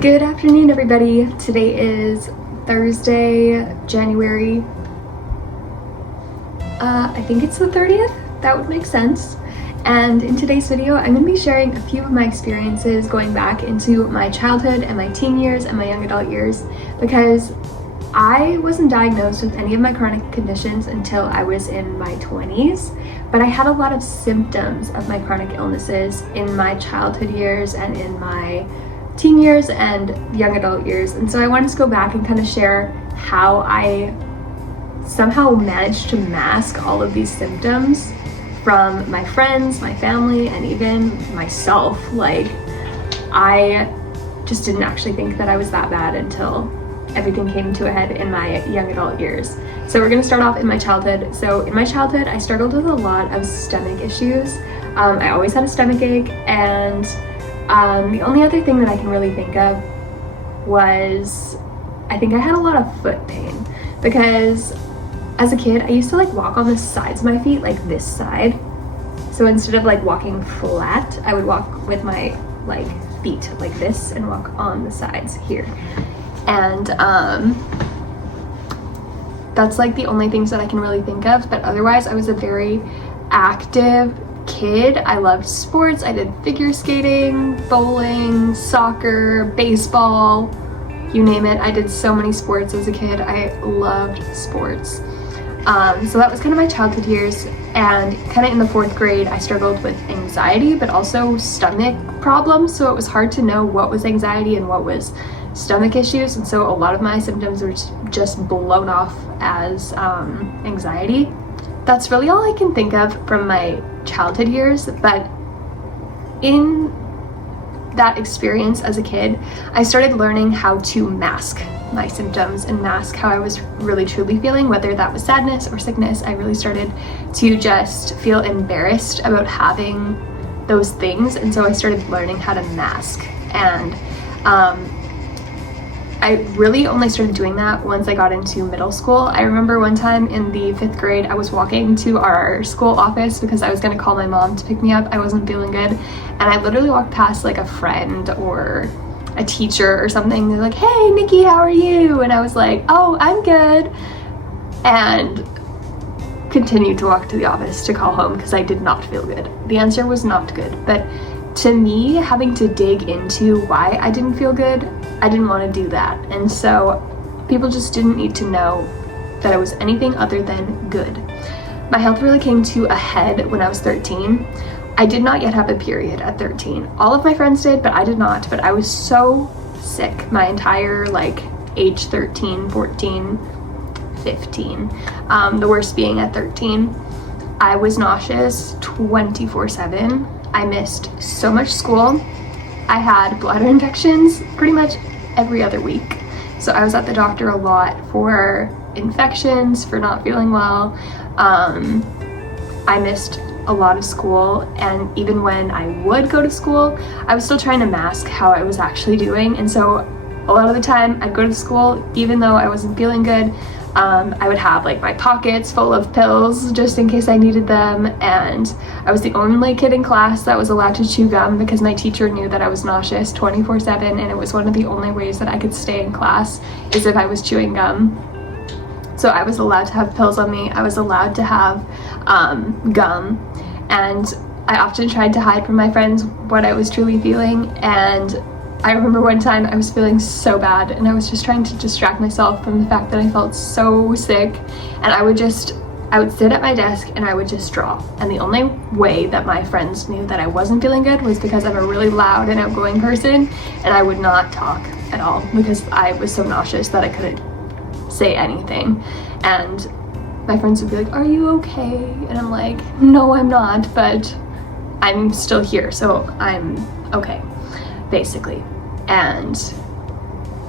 Good afternoon, everybody. Today is Thursday, January, I think it's the 30th. That would make sense. And in today's video, I'm going to be sharing a few of my experiences going back into my childhood and my teen years and my young adult years, because I wasn't diagnosed with any of my chronic conditions until I was in my 20s, but I had a lot of symptoms of my chronic illnesses in my childhood years and in my teen years and young adult years. And so I wanted to go back and kind of share how I somehow managed to mask all of these symptoms from my friends, my family, and even myself. Like, I just didn't actually think that I was that bad until everything came to a head in my young adult years. So we're going to start off in my childhood. So in my childhood, I struggled with a lot of stomach issues. I always had a stomach ache, and the only other thing that I can really think of was, I think I had a lot of foot pain, because as a kid I used to walk on the sides of my feet, like this side. So instead of walking flat, I would walk with my feet like this and walk on the sides here. And that's the only things that I can really think of. But otherwise, I was a very active kid. I loved sports. I did figure skating, bowling, soccer, baseball, you name it. I did so many sports as a kid. I loved sports. So that was kind of my childhood years. And kind of in the 4th grade, I struggled with anxiety, but also stomach problems. So it was hard to know what was anxiety and what was stomach issues. And so a lot of my symptoms were just blown off as anxiety. That's really all I can think of from my childhood years. But in that experience as a kid, I started learning how to mask my symptoms and mask how I was really truly feeling, whether that was sadness or sickness. I really started to just feel embarrassed about having those things, and so I started learning how to mask. And I really only started doing that once I got into middle school. I remember one time in the 5th grade, I was walking to our school office because I was going to call my mom to pick me up. I wasn't feeling good, and I literally walked past a friend or a teacher or something. They're like, "Hey Nikki, how are you?" And I was like, "Oh, I'm good," and continued to walk to the office to call home because I did not feel good. The answer was not good. But to me, having to dig into why I didn't feel good, I didn't want to do that. And so people just didn't need to know that I was anything other than good. My health really came to a head when I was 13. I did not yet have a period at 13. All of my friends did, but I did not. But I was so sick my entire age 13, 14, 15. The worst being at 13. I was nauseous 24/7. I missed so much school. I had bladder infections pretty much every other week. So I was at the doctor a lot for infections, for not feeling well. I missed a lot of school, and even when I would go to school, I was still trying to mask how I was actually doing. And so a lot of the time I'd go to school even though I wasn't feeling good. I would have my pockets full of pills just in case I needed them, and I was the only kid in class that was allowed to chew gum because my teacher knew that I was nauseous 24/7, and it was one of the only ways that I could stay in class is if I was chewing gum. So I was allowed to have pills on me. I was allowed to have gum, and I often tried to hide from my friends what I was truly feeling. And I remember one time I was feeling so bad, and I was just trying to distract myself from the fact that I felt so sick, and I would sit at my desk and I would just draw. And the only way that my friends knew that I wasn't feeling good was because I'm a really loud and outgoing person, and I would not talk at all because I was so nauseous that I couldn't say anything. And my friends would be like, "Are you okay?" And I'm like, "No, I'm not, but I'm still here, so I'm okay," basically. And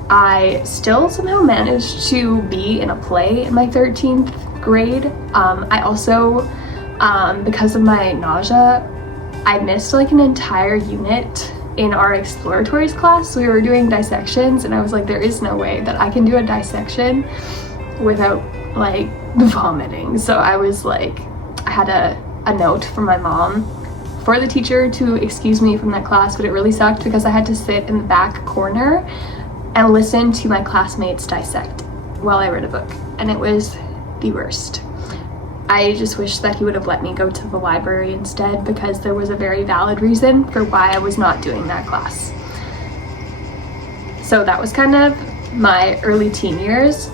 I still somehow managed to be in a play in my 13th grade. I also, because of my nausea, I missed an entire unit in our exploratories class. We were doing dissections, and I was like, there is no way that I can do a dissection without vomiting. So I was I had a note from my mom for the teacher to excuse me from that class, but it really sucked because I had to sit in the back corner and listen to my classmates dissect while I read a book, and it was the worst. I just wish that he would have let me go to the library instead, because there was a very valid reason for why I was not doing that class. So that was kind of my early teen years.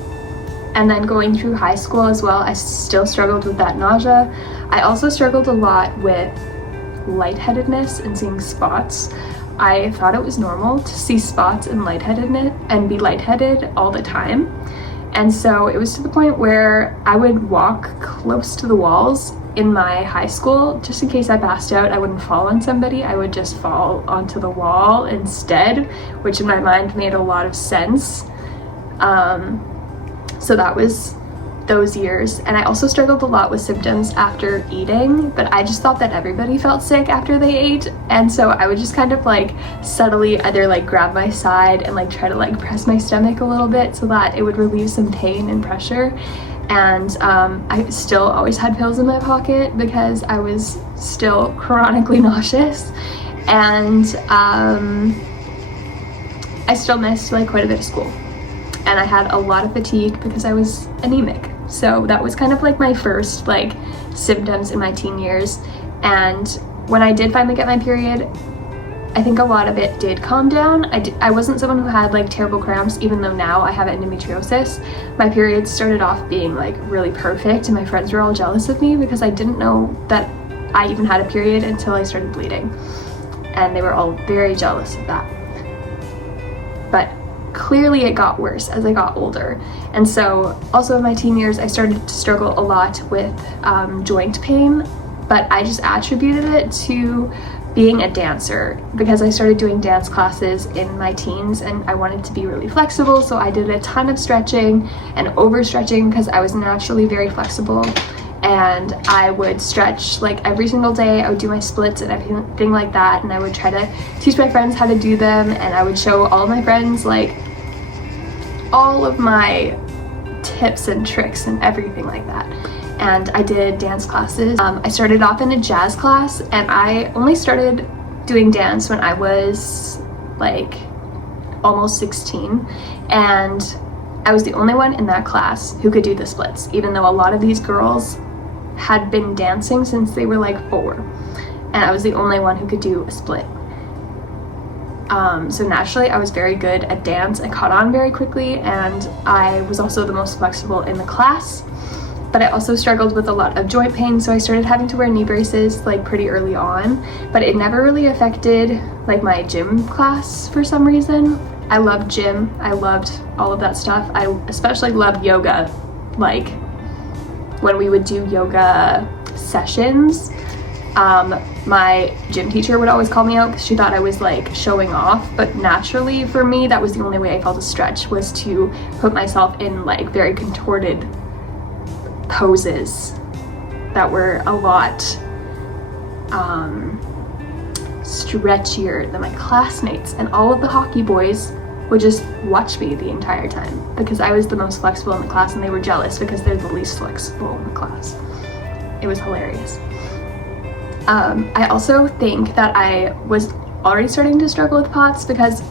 And then going through high school as well, I still struggled with that nausea. I also struggled a lot with lightheadedness and seeing spots. I thought it was normal to see spots and lightheadedness and be lightheaded all the time. And so it was to the point where I would walk close to the walls in my high school just in case I passed out. I wouldn't fall on somebody, I would just fall onto the wall instead, which in my mind made a lot of sense. So that was those years. And I also struggled a lot with symptoms after eating, but I just thought that everybody felt sick after they ate, and so I would just kind of like subtly either like grab my side and like try to like press my stomach a little bit so that it would relieve some pain and pressure. And I still always had pills in my pocket because I was still chronically nauseous, and I still missed like quite a bit of school, and I had a lot of fatigue because I was anemic. So that was kind of like my first like symptoms in my teen years. And when I did finally get my period, I think a lot of it did calm down. I wasn't someone who had like terrible cramps, even though now I have endometriosis. My period started off being like really perfect, and my friends were all jealous of me because I didn't know that I even had a period until I started bleeding. And they were all very jealous of that. But clearly it got worse as I got older. And so also in my teen years, I started to struggle a lot with joint pain, but I just attributed it to being a dancer because I started doing dance classes in my teens and I wanted to be really flexible. So I did a ton of stretching and overstretching because I was naturally very flexible. And I would stretch like every single day. I would do my splits and everything like that, and I would try to teach my friends how to do them, and I would show all of my friends like all of my tips and tricks and everything like that. And I did dance classes. I started off in a jazz class, and I only started doing dance when I was like almost 16, and I was the only one in that class who could do the splits, even though a lot of these girls had been dancing since they were like 4, and I was the only one who could do a split. So naturally I was very good at dance. I caught on very quickly, and I was also the most flexible in the class, but I also struggled with a lot of joint pain, so I started having to wear knee braces like pretty early on, but it never really affected like my gym class for some reason. I loved gym, I loved all of that stuff. I especially loved yoga. Like when we would do yoga sessions, my gym teacher would always call me out because she thought I was like showing off, but naturally for me that was the only way I felt a stretch, was to put myself in like very contorted poses that were a lot stretchier than my classmates, and all of the hockey boys would just watch me the entire time because I was the most flexible in the class, and they were jealous because they're the least flexible in the class. It was hilarious. I also think that I was already starting to struggle with POTS because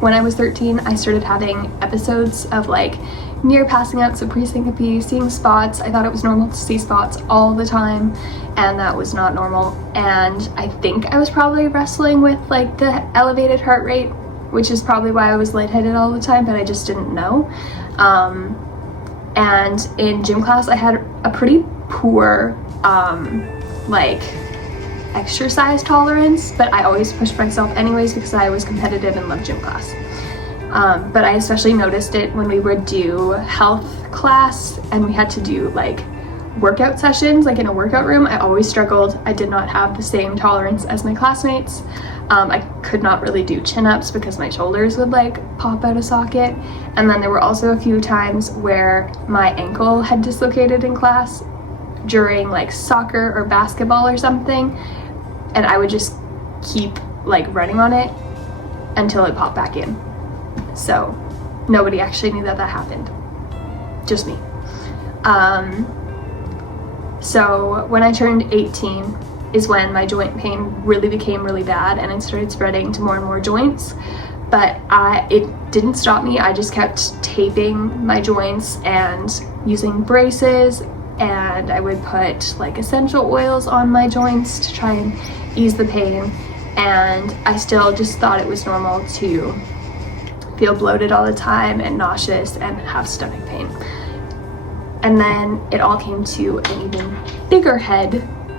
when I was 13, I started having episodes of like near passing out, so pre-syncope, seeing spots. I thought it was normal to see spots all the time, and that was not normal. And I think I was probably wrestling with like the elevated heart rate, which is probably why I was lightheaded all the time, but I just didn't know. And in gym class, I had a pretty poor like exercise tolerance, but I always pushed myself anyways because I was competitive and loved gym class. But I especially noticed it when we would do health class and we had to do like workout sessions, like in a workout room. I always struggled. I did not have the same tolerance as my classmates. I could not really do chin-ups because my shoulders would like pop out of socket. And then there were also a few times where my ankle had dislocated in class during like soccer or basketball or something, and I would just keep like running on it until it popped back in. So nobody actually knew that happened, just me. So when I turned 18 is when my joint pain really became really bad and it started spreading to more and more joints. But it didn't stop me. I just kept taping my joints and using braces, and I would put like essential oils on my joints to try and ease the pain. And I still just thought it was normal to feel bloated all the time and nauseous and have stomach pain. And then it all came to an even bigger head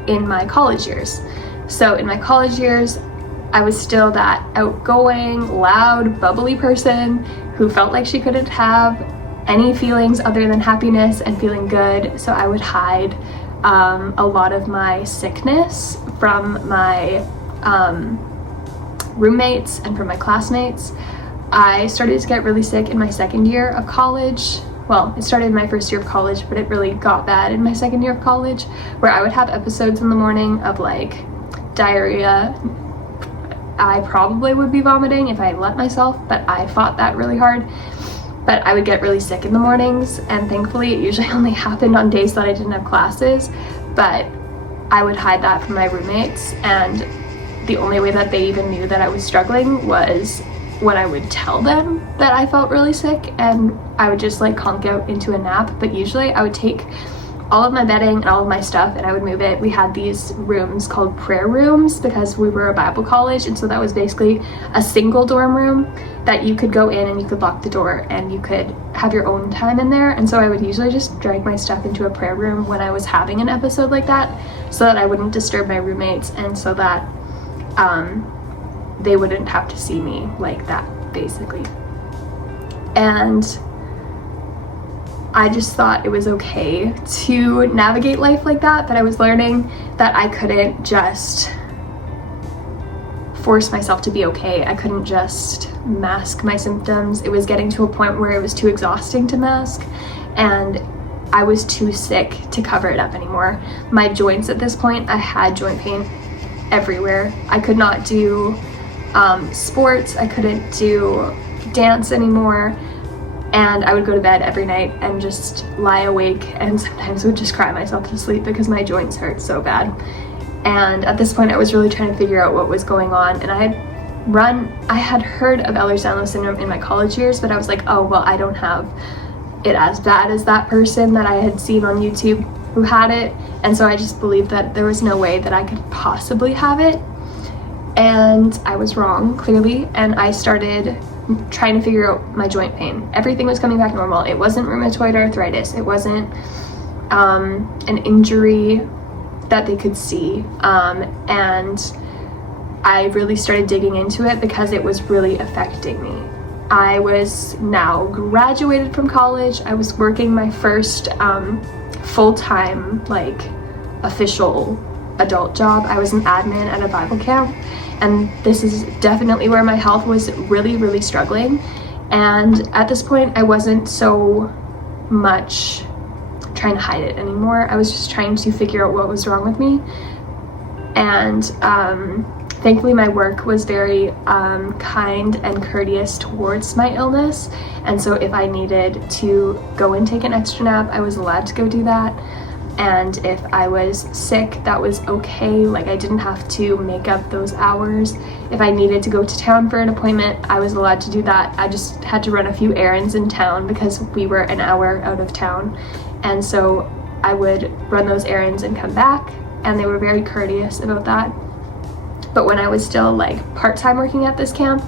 in my college years. So in my college years, I was still that outgoing, loud, bubbly person who felt like she couldn't have any feelings other than happiness and feeling good. So I would hide a lot of my sickness from my roommates and from my classmates. I started to get really sick in my second year of college. Well, it started in my first year of college, but it really got bad in my second year of college, where I would have episodes in the morning of like diarrhea. I probably would be vomiting if I let myself, but I fought that really hard. But I would get really sick in the mornings, and thankfully it usually only happened on days that I didn't have classes, but I would hide that from my roommates, and the only way that they even knew that I was struggling was when I would tell them that I felt really sick, and I would just like conk out into a nap. But usually I would take all of my bedding and all of my stuff and I would move it. We had these rooms called prayer rooms because we were a Bible college, and so that was basically a single dorm room that you could go in and you could lock the door and you could have your own time in there. And so I would usually just drag my stuff into a prayer room when I was having an episode like that, so that I wouldn't disturb my roommates and so that they wouldn't have to see me like that, basically. And I just thought it was okay to navigate life like that, but I was learning that I couldn't just force myself to be okay. I couldn't just mask my symptoms. It was getting to a point where it was too exhausting to mask, and I was too sick to cover it up anymore. My joints at this point, I had joint pain everywhere. I could not do sports, I couldn't do dance anymore, and I would go to bed every night and just lie awake and sometimes would just cry myself to sleep because my joints hurt so bad. And at this point I was really trying to figure out what was going on, and I had heard of Ehlers-Danlos syndrome in my college years, but I was like, oh well, I don't have it as bad as that person that I had seen on YouTube who had it, and so I just believed that there was no way that I could possibly have it. And I was wrong, clearly, and I started trying to figure out my joint pain. Everything was coming back normal. It wasn't rheumatoid arthritis. It wasn't an injury that they could see. And I really started digging into it because it was really affecting me. I was now graduated from college. I was working my first full-time, like, official adult job. I was an admin at a Bible camp, and this is definitely where my health was really, really struggling. And at this point, I wasn't so much trying to hide it anymore. I was just trying to figure out what was wrong with me. And thankfully, my work was very kind and courteous towards my illness. And so if I needed to go and take an extra nap, I was allowed to go do that. And if I was sick, that was okay. Like, I didn't have to make up those hours. If I needed to go to town for an appointment, I was allowed to do that. I just had to run a few errands in town because we were an hour out of town. And so I would run those errands and come back, and they were very courteous about that. But when I was still like part-time working at this camp,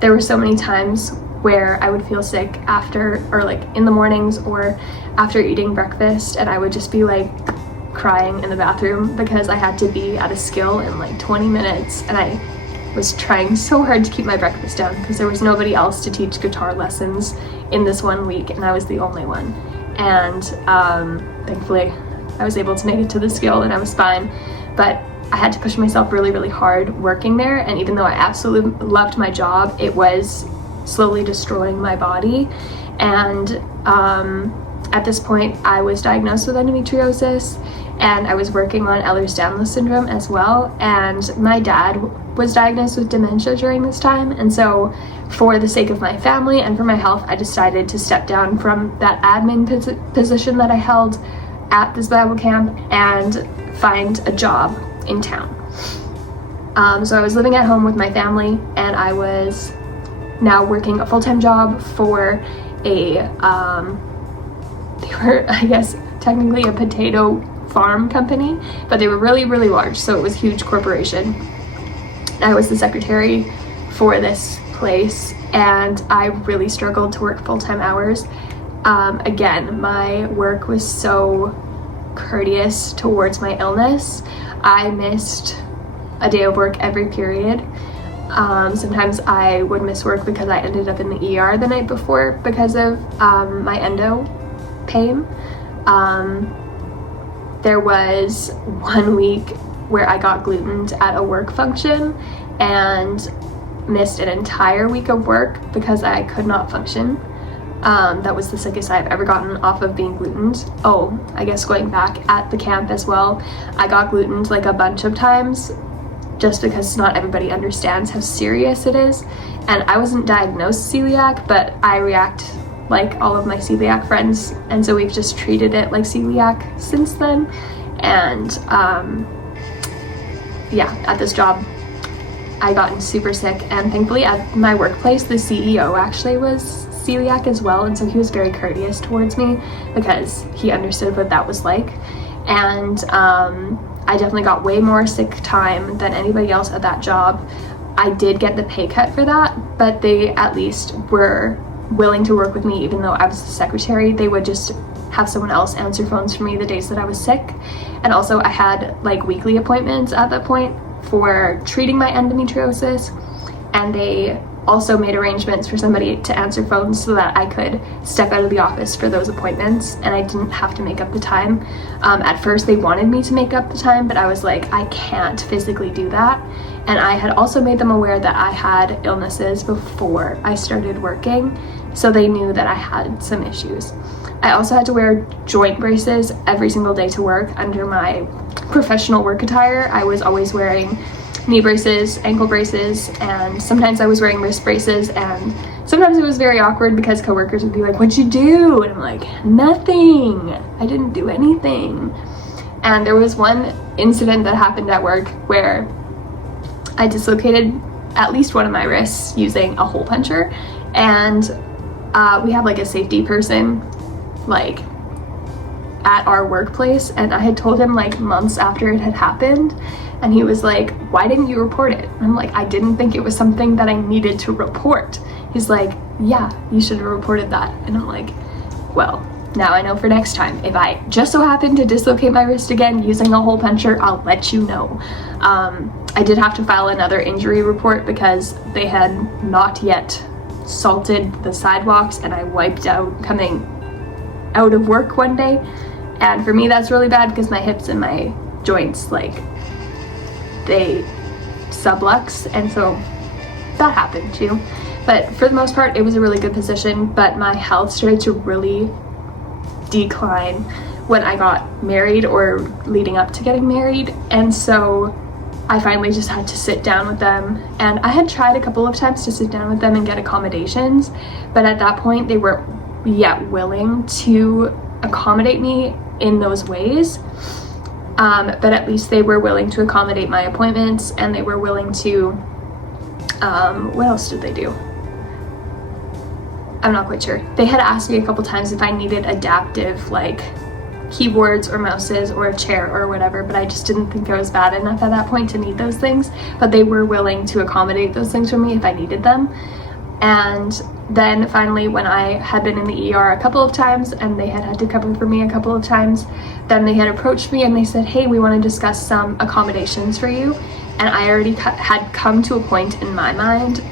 there were so many times where I would feel sick after, or like in the mornings or after eating breakfast, and I would just be like crying in the bathroom because I had to be at a skill in like 20 minutes, and I was trying so hard to keep my breakfast down because there was nobody else to teach guitar lessons in this 1 week, and I was the only one. And thankfully I was able to make it to the skill and I was fine, but I had to push myself really, really hard working there. And even though I absolutely loved my job, it was slowly destroying my body. And at this point I was diagnosed with endometriosis, and I was working on Ehlers-Danlos syndrome as well, and my dad was diagnosed with dementia during this time. And so for the sake of my family and for my health, I decided to step down from that admin position that I held at this Bible camp and find a job in town. So I was living at home with my family, and I was now working a full-time job for a, they were, I guess, technically a potato farm company, but they were really, really large, so it was a huge corporation. I was the secretary for this place, and I really struggled to work full-time hours. Again, my work was so courteous towards my illness. I missed a day of work every period. Sometimes I would miss work because I ended up in the ER the night before because of my endo pain. There was 1 week where I got glutened at a work function and missed an entire week of work because I could not function. That was the sickest I've ever gotten off of being glutened. Oh, I guess going back at the camp as well, I got glutened like a bunch of times just because not everybody understands how serious it is. And I wasn't diagnosed celiac, but I react like all of my celiac friends, and so we've just treated it like celiac since then. And yeah, at this job I gotten super sick, and thankfully at my workplace the CEO actually was celiac as well, and so he was very courteous towards me because he understood what that was like. And I definitely got way more sick time than anybody else at that job. I did get the pay cut for that, but they at least were willing to work with me. Even though I was the secretary, they would just have someone else answer phones for me the days that I was sick. And also I had like weekly appointments at that point for treating my endometriosis, and they also made arrangements for somebody to answer phones so that I could step out of the office for those appointments and I didn't have to make up the time. At first they wanted me to make up the time, but I was like, I can't physically do that. And I had also made them aware that I had illnesses before I started working, so they knew that I had some issues. I also had to wear joint braces every single day to work under my professional work attire. I was always wearing knee braces, ankle braces, and sometimes I was wearing wrist braces, and sometimes it was very awkward because coworkers would be like, "What'd you do?" And I'm like, "Nothing. I didn't do anything." And there was one incident that happened at work where I dislocated at least one of my wrists using a hole puncher, and we have like a safety person like at our workplace, and I had told him like months after it had happened, and he was like, "Why didn't you report it?" And I'm like, "I didn't think it was something that I needed to report." He's like, "Yeah, you should have reported that." And I'm like, well, now I know for next time. If I just so happen to dislocate my wrist again using a hole puncher, I'll let you know. I did have to file another injury report because they had not yet salted the sidewalks, and I wiped out coming out of work one day. And for me that's really bad because my hips and my joints, like, they sublux, and so that happened too. But for the most part it was a really good position, but my health started to really decline when I got married or leading up to getting married, and so I finally just had to sit down with them. And I had tried a couple of times to sit down with them and get accommodations, but at that point they weren't yet willing to accommodate me in those ways. But at least they were willing to accommodate my appointments, and they were willing to, what else did they do? I'm not quite sure. They had asked me a couple times if I needed adaptive, like keyboards or mouses or a chair or whatever, but I just didn't think I was bad enough at that point to need those things. But they were willing to accommodate those things for me if I needed them. And then finally, when I had been in the ER a couple of times and they had to cover for me a couple of times, then they had approached me and they said, "Hey, we want to discuss some accommodations for you." And I already had come to a point in my mind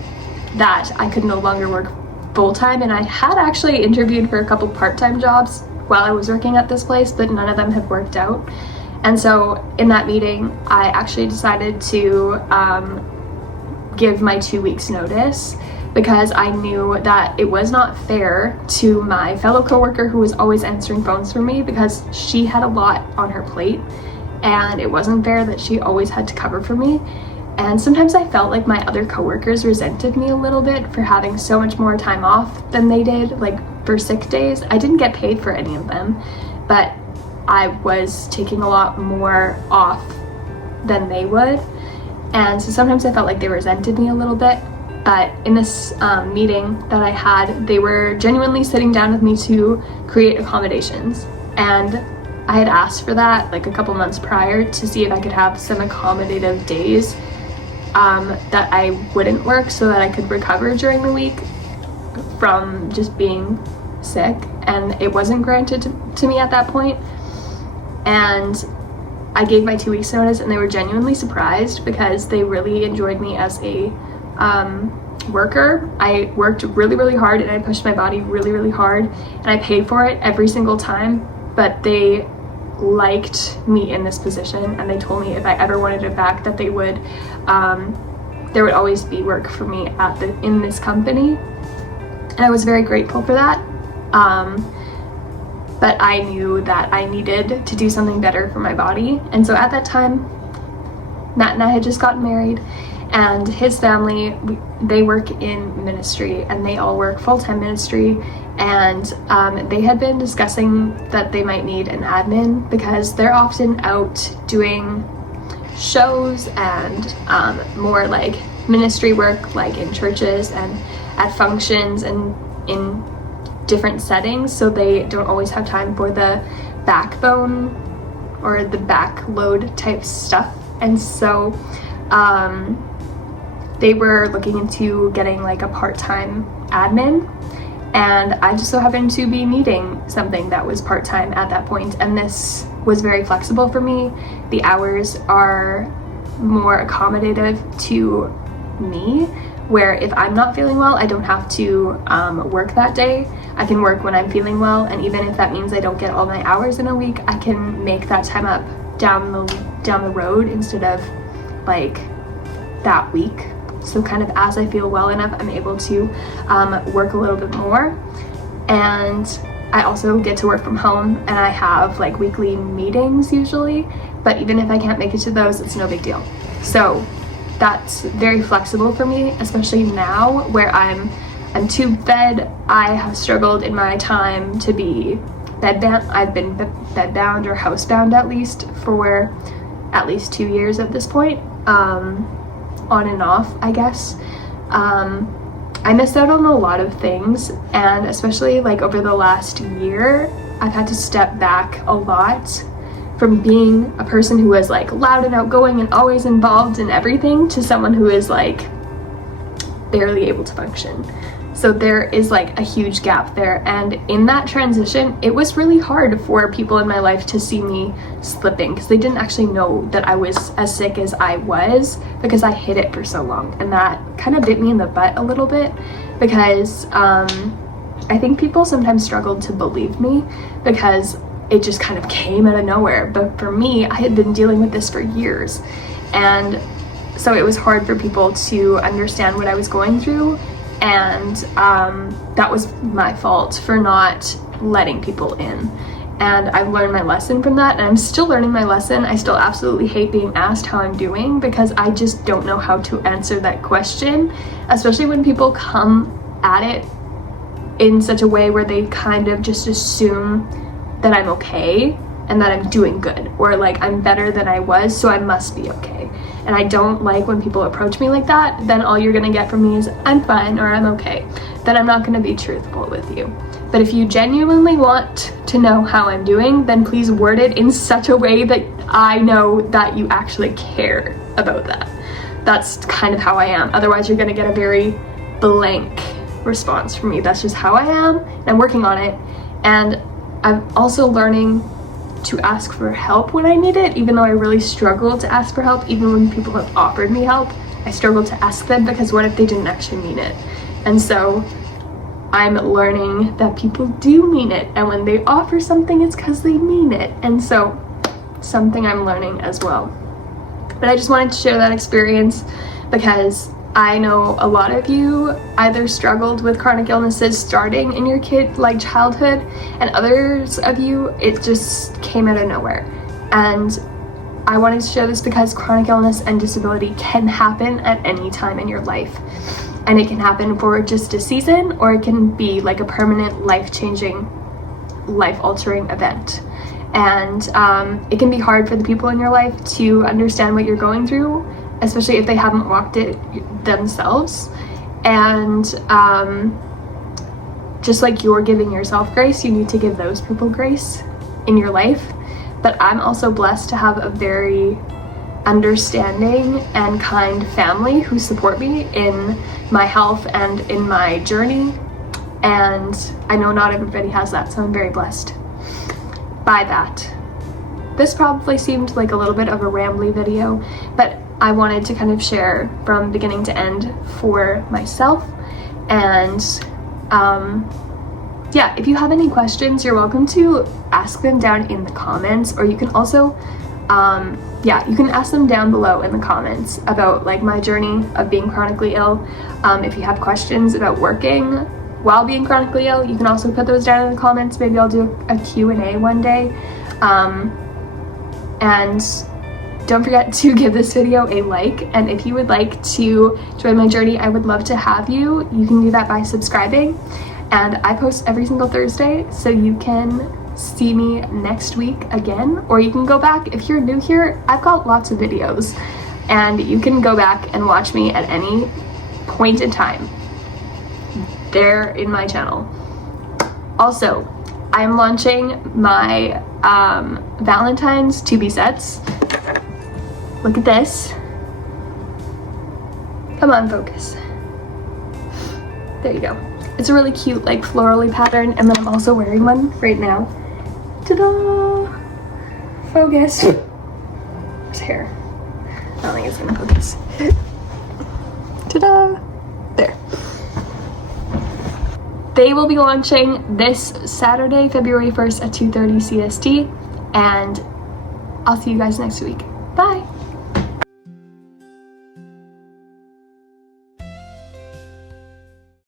that I could no longer work full-time, and I had actually interviewed for a couple part-time jobs while I was working at this place, but none of them had worked out. And so in that meeting I actually decided to give my 2 weeks notice, because I knew that it was not fair to my fellow coworker who was always answering phones for me, because she had a lot on her plate, and it wasn't fair that she always had to cover for me. And sometimes I felt like my other coworkers resented me a little bit for having so much more time off than they did, like for sick days. I didn't get paid for any of them, but I was taking a lot more off than they would. And so sometimes I felt like they resented me a little bit. But in this meeting that I had, they were genuinely sitting down with me to create accommodations. And I had asked for that like a couple months prior to see if I could have some accommodative days that I wouldn't work so that I could recover during the week from just being sick. And it wasn't granted to me at that point. And I gave my 2 weeks notice, and they were genuinely surprised because they really enjoyed me as a worker. I worked really, really hard, and I pushed my body really, really hard, and I paid for it every single time, but they liked me in this position, and they told me if I ever wanted it back that they would, there would always be work for me in this company, and I was very grateful for that. But I knew that I needed to do something better for my body. And so at that time, Matt and I had just gotten married, and his family, they work in ministry, and they all work full-time ministry. And they had been discussing that they might need an admin because they're often out doing shows and more like ministry work, like in churches and at functions and in different settings, so they don't always have time for the backbone or the backload type stuff. And so they were looking into getting like a part-time admin, and I just so happened to be needing something that was part-time at that point, and this was very flexible for me. The hours are more accommodative to me, where if I'm not feeling well, I don't have to work that day. I can work when I'm feeling well, and even if that means I don't get all my hours in a week, I can make that time up down the road instead of like that week. So kind of as I feel well enough, I'm able to work a little bit more. And I also get to work from home, and I have like weekly meetings usually, but even if I can't make it to those, it's no big deal. So that's very flexible for me, especially now where I'm tube fed. I have struggled in my time to be bedbound. I've been bedbound or housebound at least for at least 2 years at this point, on and off, I guess. I missed out on a lot of things, and especially like over the last year, I've had to step back a lot from being a person who was like loud and outgoing and always involved in everything to someone who is like barely able to function. So there is like a huge gap there, and in that transition, it was really hard for people in my life to see me slipping because they didn't actually know that I was as sick as I was because I hid it for so long, and that kind of bit me in the butt a little bit because I think people sometimes struggled to believe me because it just kind of came out of nowhere. But for me, I had been dealing with this for years, and so it was hard for people to understand what I was going through. And that was my fault for not letting people in. And I've learned my lesson from that, and I'm still learning my lesson. I still absolutely hate being asked how I'm doing because I just don't know how to answer that question, especially when people come at it in such a way where they kind of just assume that I'm okay and that I'm doing good, or like I'm better than I was, so I must be okay. And I don't like when people approach me like that. Then all you're gonna get from me is I'm fine or I'm okay. Then I'm not gonna be truthful with you. But if you genuinely want to know how I'm doing, then please word it in such a way that I know that you actually care about that. That's kind of how I am. Otherwise, you're gonna get a very blank response from me. That's just how I am, and I'm working on it. And I'm also learning to ask for help when I need it, even though I really struggle to ask for help. Even when people have offered me help, I struggle to ask them because what if they didn't actually mean it? And so I'm learning that people do mean it, and when they offer something, it's because they mean it. And so something I'm learning as well. But I just wanted to share that experience because I know a lot of you either struggled with chronic illnesses starting in your childhood, and others of you, it just came out of nowhere. And I wanted to share this because chronic illness and disability can happen at any time in your life. And it can happen for just a season, or it can be like a permanent, life-changing, life-altering event. And it can be hard for the people in your life to understand what you're going through, especially if they haven't walked it themselves. And just like you're giving yourself grace, you need to give those people grace in your life. But I'm also blessed to have a very understanding and kind family who support me in my health and in my journey. And I know not everybody has that, so I'm very blessed by that. This probably seemed like a little bit of a rambly video, but I wanted to kind of share from beginning to end for myself. And yeah, if you have any questions, you're welcome to ask them down in the comments, or you can also you can ask them down below in the comments about like my journey of being chronically ill. If you have questions about working while being chronically ill, you can also put those down in the comments. Maybe I'll do a Q&A one day. And don't forget to give this video a like, and if you would like to join my journey, I would love to have you. You can do that by subscribing, and I post every single Thursday, so you can see me next week again, or you can go back. If you're new here, I've got lots of videos, and you can go back and watch me at any point in time. They're in my channel. Also, I'm launching my Valentine's Tubie sets. Look at this. Come on, focus. There you go. It's a really cute, like, florally pattern, and then I'm also wearing one right now. Ta-da! Focus. There's hair. I don't think it's gonna focus. Ta-da! There. They will be launching this Saturday, February 1st at 2:30 CST, and I'll see you guys next week.